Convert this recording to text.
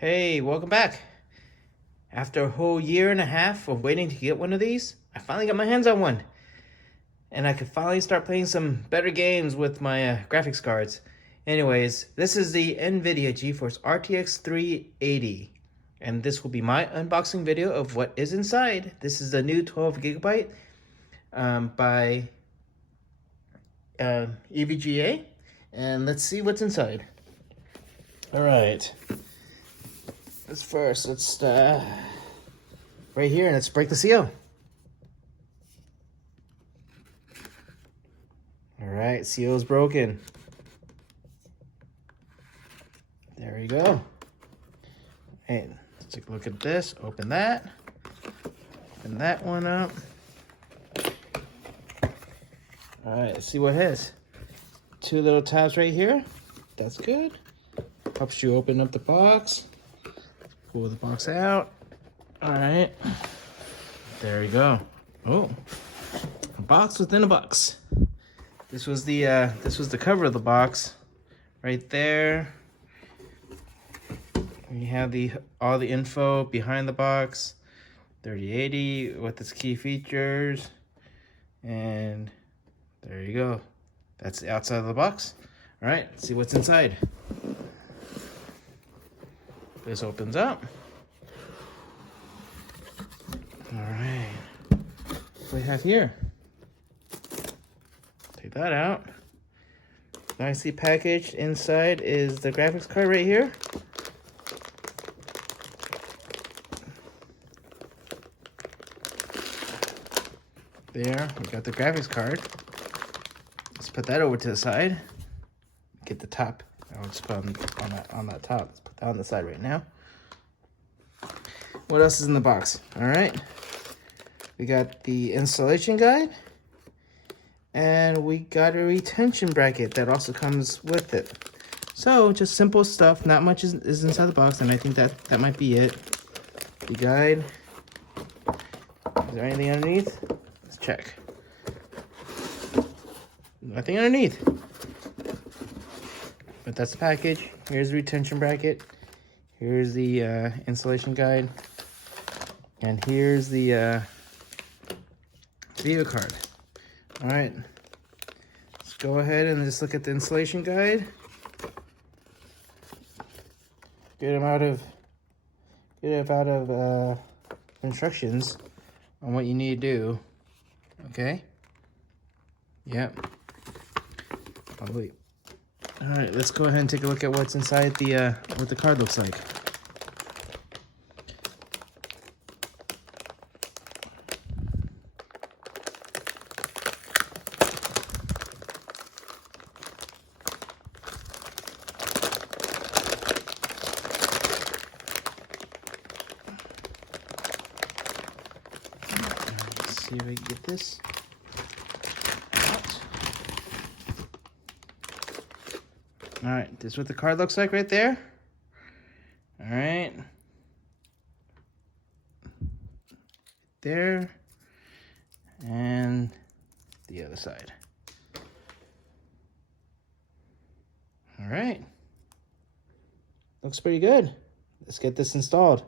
Hey, welcome back. After a whole year and a half of waiting to get one of these, I finally got my hands on one. And I could finally start playing some better games with my graphics cards. Anyways, this is the EVGA GeForce RTX 380. And this will be my unboxing video of what is inside. This is the new 12GB by EVGA. And let's see what's inside. All right. Let's right here, and let's break the seal. All right, seal is broken. There we go. And let's take a look at this. Open that one up. All right, let's see what it has. Two little tabs right here. That's good. Helps you open up the box. Pull the box out. All right, there we go. Oh, a box within a box. This was the cover of the box, right there. You have all the info behind the box, 3080 with its key features, and there you go. That's the outside of the box. All right, let's see what's inside. This opens up. All right, what do we have here? Take that out. Nicely packaged. Inside is the graphics card right here. There, we got the graphics card. Let's put that over to the side. Get the top. I'll just put on that top. Let's put that on the side right now. What else is in the box? All right. We got the installation guide. And we got a retention bracket that also comes with it. So just simple stuff. Not much is inside the box, and I think that might be it. The guide. Is there anything underneath? Let's check. Nothing underneath. But that's the package. Here's the retention bracket. Here's the installation guide. And here's the video card. All right. Let's go ahead and just look at the installation guide. Good amount of instructions on what you need to do. Okay. Yep. Oh, wait. All right, let's go ahead and take a look at what's inside what the card looks like. Let's see if I can get this out. All right, this is what the card looks like right there. All right. There. And the other side. All right. Looks pretty good. Let's get this installed.